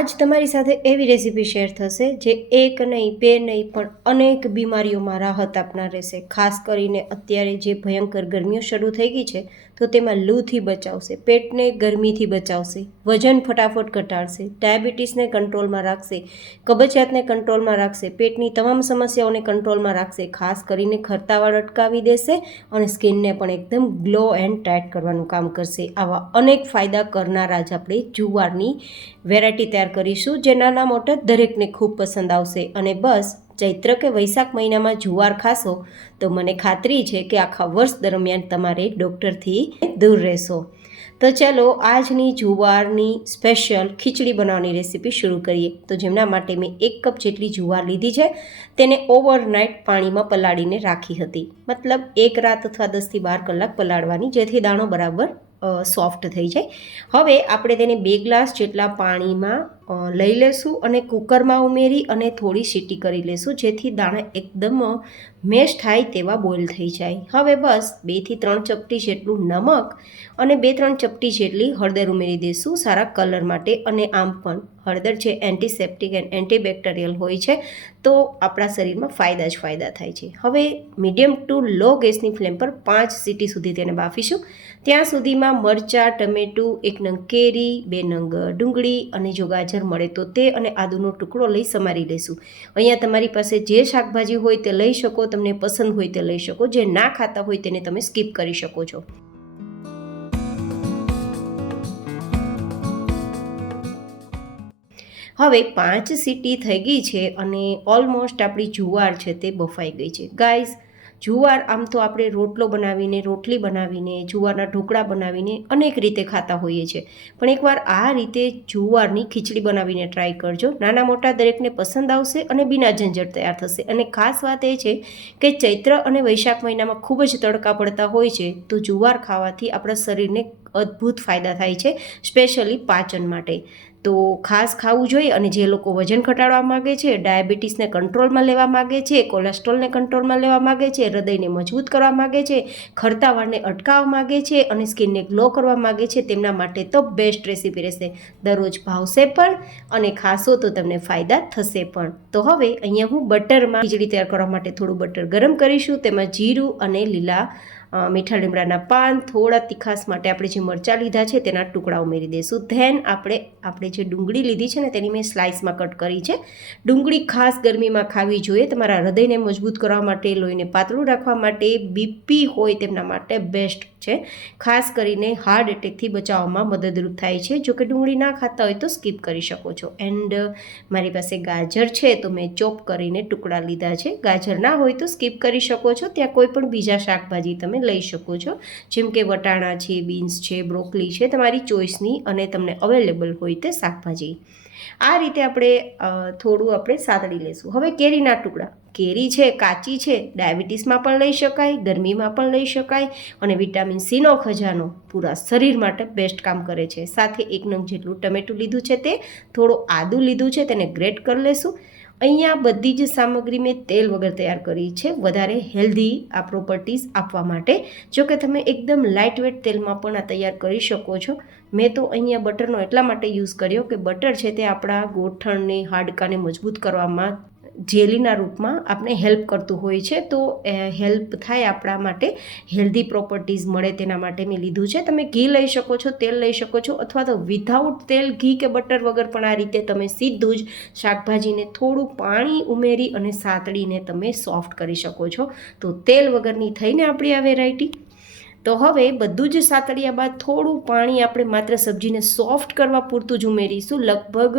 આજ તમારી સાથે એવી રેસીપી શેર થશે જે એક નહીં બે નહીં પણ અનેક બીમારીઓમાં રાહત આપનાર રહેશે. ખાસ કરીને અત્યારે જે ભયંકર ગરમીઓ શરૂ થઈ ગઈ છે તો તેમાં લૂથી બચાવશે, પેટને ગરમીથી બચાવશે, વજન ફટાફટ ઘટાડશે, ડાયાબિટીસને કંટ્રોલમાં રાખશે, કબજિયાતને કંટ્રોલમાં રાખશે, પેટની તમામ સમસ્યાઓને કંટ્રોલમાં રાખશે. ખાસ કરીને ખરતાવાળ અટકાવી દેશે અને સ્કિનને પણ એકદમ ગ્લો એન્ડ ટાઇટ કરવાનું કામ કરશે. આવા અનેક ફાયદા કરનાર આજ આપણે જુવારની વેરાયટી તૈયાર કરીશું જે નાના મોટા દરેકને ખૂબ પસંદ આવશે. અને બસ ચૈત્ર કે વૈશાખ મહિનામાં જુવાર ખાશો તો મને ખાતરી છે કે આખા વર્ષ દરમિયાન તમારે ડૉક્ટરથી દૂર રહેશો. તો ચાલો આજની જુવારની સ્પેશિયલ ખીચડી બનાવવાની રેસીપી શરૂ કરીએ. તો જેમના માટે મેં 1 કપ જેટલી જુવાર લીધી છે, તેને ઓવરનાઇટ પાણીમાં પલાળીને રાખી હતી. મતલબ 1 રાત અથવા 10થી 12 કલાક પલાળવાની, જેથી દાણો બરાબર સોફ્ટ થઈ જાય. હવે આપણે તેને 2 ગ્લાસ જેટલા પાણીમાં લઈ લેશું અને કુકરમાં ઉમેરી અને થોડી સીટી કરી લેશું, જેથી દાણા એકદમ મેશ થાય તેવા બોઇલ થઈ જાય. હવે બસ 2 થી 3 ચપટી જેટલું નમક અને 2-3 ચપટી જેટલી હળદર ઉમેરી દઈશું સારા કલર માટે. અને આમ પણ હળદર છે એન્ટીસેપ્ટિક એન્ડ એન્ટીબેક્ટેરિયલ હોય છે, તો આપણા શરીરમાં ફાયદા જ ફાયદા થાય છે. હવે મીડિયમ ટુ લો ગેસની ફ્લેમ પર 5 સીટી સુધી તેને બાફીશું. ત્યાં સુધીમાં મરચાં, ટમેટું, 1 નંગ કેરી, 2 નંગ ડુંગળી અને જો ગાજર મળે તો તે અને આદુનો ટુકડો લઈ સમારી લઈશું. અહીંયા તમારી પાસે જે શાકભાજી હોય તે લઈ શકો, તમને પસંદ હોય તે લઈ શકો. જે ના ખાતા હોય તેને તમે સ્કીપ કરી શકો છો. હવે 5 સીટી થઈ ગઈ છે અને ઓલમોસ્ટ આપણી જુવાર છે તે બફાઈ ગઈ છે. ગાઈઝ, જુવાર આમ તો આપણે રોટલો બનાવીને, રોટલી બનાવીને, જુવારના ઢોકળા બનાવીને અનેક રીતે ખાતા હોઈએ છીએ, પણ એકવાર આ રીતે જુવારની ખીચડી બનાવીને ટ્રાય કરજો. નાના મોટા દરેકને પસંદ આવશે અને બિના ઝંઝટ તૈયાર થશે. અને ખાસ વાત એ છે કે ચૈત્ર અને વૈશાખ મહિનામાં ખૂબ જ તડકા પડતા હોય છે, તો જુવાર ખાવાથી આપણા શરીરને અદ્ભુત ફાયદા થાય છે, સ્પેશિયલી પાચન માટે. તો ખાસ ખાવું જોઈએ. અને જે લોકો વજન ઘટાડવા માગે છે, ડાયાબિટીસને કંટ્રોલમાં લેવા માગે છે, કોલેસ્ટ્રોલને કંટ્રોલમાં લેવા માગે છે, હૃદયને મજબૂત કરવા માગે છે, ખરતા વાળને અટકાવવા માગે છે અને સ્કિનને ગ્લો કરવા માગે છે, તેમના માટે તો બેસ્ટ રેસીપી રહેશે. દરરોજ ભાવશે પણ અને ખાશો તો તમને ફાયદા થશે પણ. તો હવે અહીંયા હું બટરમાં ખીચડી તૈયાર કરવા માટે થોડું બટર ગરમ કરીશું. તેમાં જીરું અને લીલા મીઠા લીમડાના પાન, થોડા તીખાસ માટે આપણે જે મરચાં લીધા છે તેના ટુકડા ઉમેરી દઈશું. ધેન આપણે જે ડુંગળી લીધી છે ને તેની મેં સ્લાઇસમાં કટ કરી છે. ડુંગળી ખાસ ગરમીમાં ખાવી જોઈએ, તમારા હૃદયને મજબૂત કરવા માટે, લોહીને પાતળું રાખવા માટે, બીપી હોય તેમના માટે બેસ્ટ છે. ખાસ કરીને હાર્ટ એટેકથી બચાવવામાં મદદરૂપ થાય છે. જો કે ડુંગળી ના ખાતા હોય તો સ્કીપ કરી શકો છો. એન્ડ મારી પાસે ગાજર છે તો મેં ચોપ કરીને ટુકડા લીધા છે. ગાજર ના હોય તો સ્કીપ કરી શકો છો. ત્યાં કોઈ પણ બીજા શાકભાજી તમે લઈ શકો છો, જેમ કે વટાણા છે, બીન્સ છે, બ્રોકલી છે, તમારી ચોઈસની અને તમને અવેલેબલ હોય તે શાકભાજી. આ રીતે આપણે સાતળી લઈશું. હવે કેરીના ટુકડા, કેરી છે કાચી છે, ડાયાબિટીસમાં પણ લઈ શકાય, ગરમીમાં પણ લઈ શકાય અને વિટામિન સીનો ખજાનો પૂરા શરીર માટે બેસ્ટ કામ કરે છે. સાથે 1 નંગ જેટલું ટમેટું લીધું છે, તે થોડું આદું લીધું છે, તેને ગ્રેટ કરી લેશું. અહીંયા બધી જ સામગ્રી મેં તેલ વગર તૈયાર કરી છે, વધારે હેલ્ધી આ પ્રોપર્ટીઝ આપવા માટે. જો કે તમે એકદમ લાઇટવેટ તેલમાં પણ આ તૈયાર કરી શકો છો. મેં તો અહીંયા બટરનો એટલા માટે યુઝ કર્યો કે બટર છે તે આપણા ગોઠણને, હાડકાને મજબૂત કરવામાં જેલીના રૂપમાં આપણે હેલ્પ કરતું હોય છે. તો હેલ્પ થાય આપણા માટે, હેલ્ધી પ્રોપર્ટીઝ મળે તેના માટે મેં લીધું છે. તમે ઘી લઈ શકો છો, તેલ લઈ શકો છો, અથવા તો વિધાઉટ તેલ, ઘી કે બટર વગર પણ આ રીતે તમે સીધું જ શાકભાજીને થોડું પાણી ઉમેરી અને સાતળીને તમે સોફ્ટ કરી શકો છો. તો તેલ વગરની થઈને આપણી આ વેરાયટી. તો હવે બધું જ સાતળ્યા બાદ થોડું પાણી આપણે માત્ર સબ્જીને સોફ્ટ કરવા પૂરતું જ ઉમેરીશું. લગભગ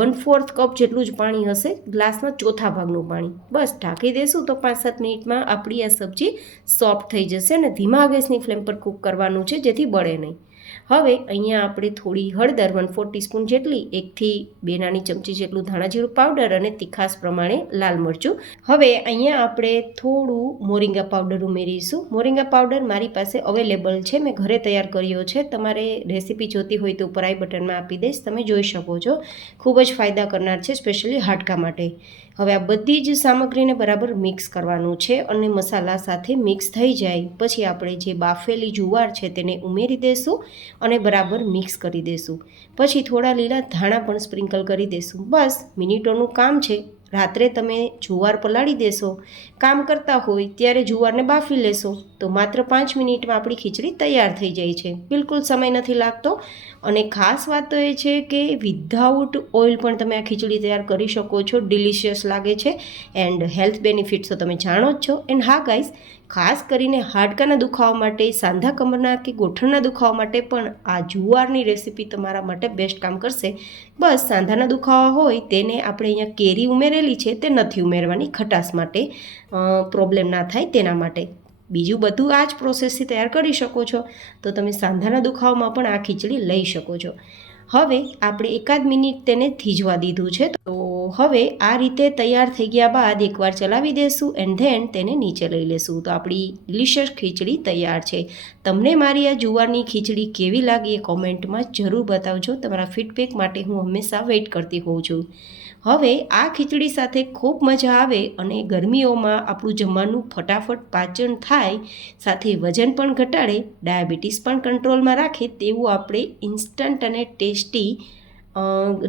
1/4 કપ જેટલું જ પાણી હશે, ગ્લાસના ચોથા ભાગનું પાણી. બસ ઢાંકી દેશું તો 5-7 મિનિટમાં આપણી આ સબ્જી સોફ્ટ થઈ જશે. અને ધીમા ગેસની ફ્લેમ પર કૂક કરવાનું છે, જેથી બળે નહીં. હવે અહીંયા આપણે થોડી હળદર 1/4 ટીસ્પૂન જેટલી, 1 થી 2 નાની ચમચી જેટલું ધાણા જીરું પાવડર અને તીખાસ પ્રમાણે લાલ મરચું. હવે અહીંયા આપણે થોડું મોરિંગા પાવડર ઉમેરીશું. મોરિંગા પાવડર મારી પાસે અવેલેબલ છે, મેં ઘરે તૈયાર કર્યો છે. તમારે રેસીપી જોતી હોય તો ઉપર આઈ બટનમાં આપી દઈશ, તમે જોઈ શકો છો. ખૂબ જ ફાયદા કરનાર છે, સ્પેશિયલી હાડકા માટે. હવે આ બધી જ સામગ્રીને બરાબર મિક્સ કરવાનું છે અને મસાલા સાથે મિક્સ થઈ જાય પછી આપણે જે બાફેલી જુવાર છે તેને ઉમેરી દઈશું. અને બરાબર મિક્સ કરી દઈશું. પછી થોડા લીલા ધાણા પણ સ્પ્રિંકલ કરી દઈશું. બસ મિનિટોનું કામ છે. રાત્રે તમે જુવાર પલાળી દેશો, કામ કરતા હોય ત્યારે જુવારને બાફી લેશો તો માત્ર 5 મિનિટમાં આપણી ખીચડી તૈયાર થઈ જાય છે. બિલકુલ સમય નથી લાગતો. અને ખાસ વાત તો એ છે કે વિધાઉટ ઓઇલ પણ તમે આ ખીચડી તૈયાર કરી શકો છો. ડિલિશિયસ લાગે છે એન્ડ હેલ્થ બેનિફિટ્સ તો તમે જાણો જ છો. એન્ડ હા ગાઈઝ, ખાસ કરીને હાડકાના દુખાવા માટે, સાંધા કમરના કે ગોઠણના દુખાવા માટે પણ આ જુવારની રેસીપી તમારા માટે બેસ્ટ કામ કરશે. બસ સાંધાના દુખાવા હોય તેને આપણે અહીંયા કેરી ઉમેરેલી છે તે નથી ઉમેરવાની, ખટાશ માટે પ્રોબ્લેમ ના થાય તેના માટે. બીજું બધું આ જ પ્રોસેસથી તૈયાર કરી શકો છો. તો તમે સાંધાના દુખાવામાં પણ આ ખીચડી લઈ શકો છો. હવે આપણે 1 મિનિટ તેને થીજવા દીધું છે. તો હવે આ રીતે તૈયાર થઈ ગયા બાદ એકવાર ચલાવી દેશું એન્ડ ધેન તેને નીચે લઈ લેશું. તો આપણી ડિલિશિયસ ખીચડી તૈયાર છે. તમને મારી આ જુવારની ખીચડી કેવી લાગી એ કોમેન્ટમાં જરૂર બતાવજો. તમારા ફીડબેક માટે હું હંમેશા વેઇટ કરતી હોઉં છું. હવે આ ખીચડી સાથે ખૂબ મજા આવે અને ગરમીઓમાં આપણું જમવાનું ફટાફટ પાચન થાય, સાથે વજન પણ ઘટાડે, ડાયાબિટીસ પણ કંટ્રોલમાં રાખે તેવું આપણે ઇન્સ્ટન્ટ અને ટેસ્ટી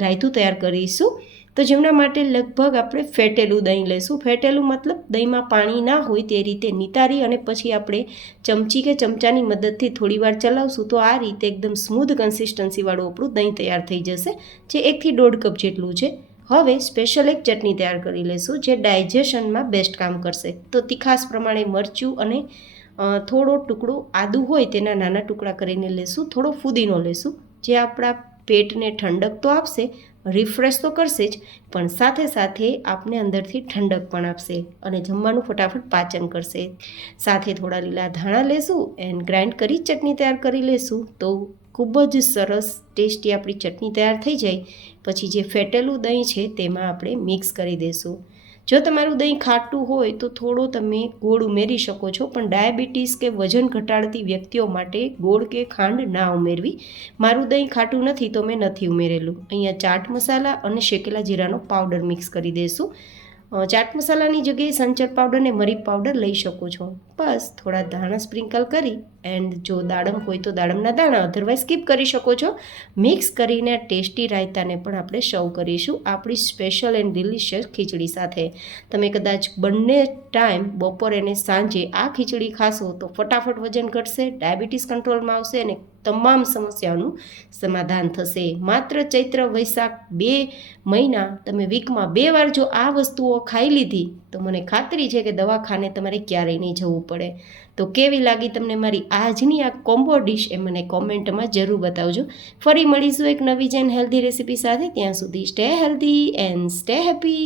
રાયતું તૈયાર કરીશું. તો જેમના માટે લગભગ આપણે ફેટેલું દહીં લઈશું. ફેટેલું મતલબ દહીંમાં પાણી ના હોય તે રીતે નિતારી અને પછી આપણે ચમચી કે ચમચાની મદદથી થોડીવાર ચલાવશું તો આ રીતે એકદમ સ્મૂધ કન્સિસ્ટન્સીવાળું આપણું દહીં તૈયાર થઈ જશે, જે 1 થી 1.5 કપ જેટલું છે. હવે સ્પેશિયલ એક ચટણી તૈયાર કરી લઈશું જે ડાયજેશનમાં બેસ્ટ કામ કરશે. તો તીખાસ પ્રમાણે મરચું અને થોડો ટુકડો આદું હોય તેના નાના ટુકડા કરીને લેશું. થોડો ફુદીનો લેશું જે આપણા પેટને ઠંડક તો આપશે, રિફ્રેશ તો કરશે જ, પણ સાથે સાથે આપને અંદરથી ઠંડક પણ આપશે અને જમવાનું ફટાફટ પાચન કરશે. સાથે થોડા લીલા ધાણા લેશું એન્ડ ગ્રાઇન્ડ કરી ચટણી તૈયાર કરી લેશું. તો ખૂબ જ સરસ ટેસ્ટી આપણી ચટણી તૈયાર થઈ જાય. પછી જે ફેટેલું દહીં છે તેમાં આપણે મિક્સ કરી દઈશું. જો તમારું દહીં ખાટું હોય તો થોડો તમે ગોળ ઉમેરી શકો છો, પણ ડાયાબિટીસ કે વજન ઘટાડતી વ્યક્તિઓ માટે ગોળ કે ખાંડ ના ઉમેરવી. મારું દહીં ખાટું નથી તો મેં નથી ઉમેરેલું. અહીંયા ચાટ મસાલા અને શેકેલા જીરાનો પાવડર મિક્સ કરી દઈશું. ચાટ મસાલાની જગ્યાએ સંચર પાવડર ને મરી પાવડર લઈ શકો છો. બસ થોડા ધાણા સ્પ્રિંકલ કરી એન્ડ જો દાડમ હોય તો દાડમના દાણા, અધરવાઇઝ સ્કીપ કરી શકો છો. મિક્સ કરીને ટેસ્ટી રાયતાને પણ આપણે સર્વ કરીશું આપણી સ્પેશિયલ એન્ડ ડિલિશિયસ ખીચડી સાથે. તમે કદાચ બંને ટાઈમ બપોરે અને સાંજે આ ખીચડી ખાશો તો ફટાફટ વજન ઘટશે, ડાયાબિટીસ કંટ્રોલમાં આવશે અને તમામ સમસ્યાઓનું સમાધાન થશે. માત્ર ચૈત્ર વૈશાખ 2 મહિના તમે વીકમાં 2 વાર જો આ વસ્તુઓ ખાઈ લીધી તો મને ખાતરી છે કે દવાખાને તમારે ક્યારેય નહીં જવું પડે. તો કેવી લાગી તમને મારી આજની આ કોમ્બો ડિશ એ મને કોમેન્ટમાં જરૂર બતાવજો. ફરી મળીશું એક નવી જ એન્ડ હેલ્ધી રેસીપી સાથે. ત્યાં સુધી stay healthy and stay happy.